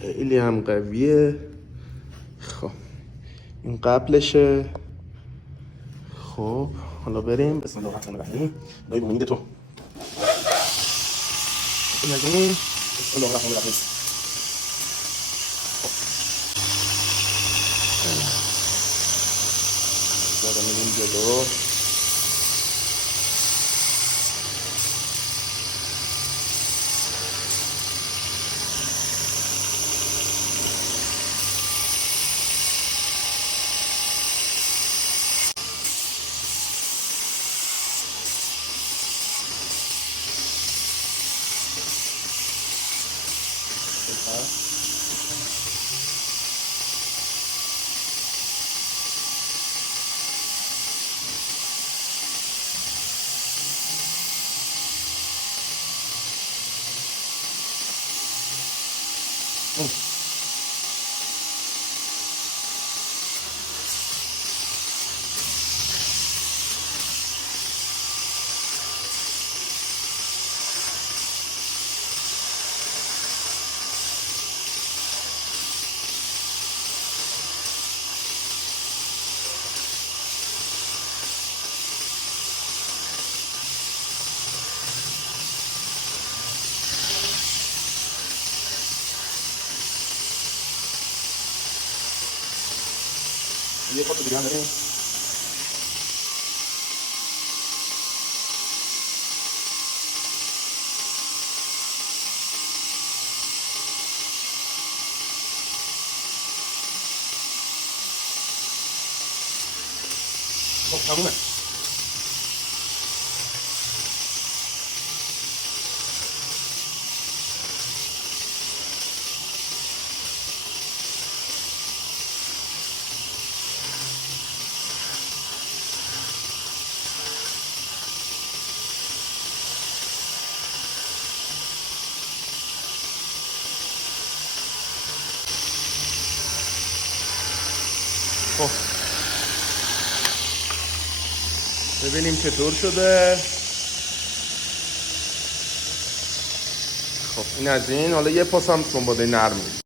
خیلی هم قویه. خب این قبلشه. خب حالا بریم. بسم الله الرحمن الرحیم. دایی بومید تو این از این. بسم الله الرحمن الرحیم. دارم میریم جلو. یه پاتو دیگه هم بریم. خب تمومه. خب ببینیم چطور شده. خب این از این. حالا یه پاس هم سنباده نرم می‌دیم.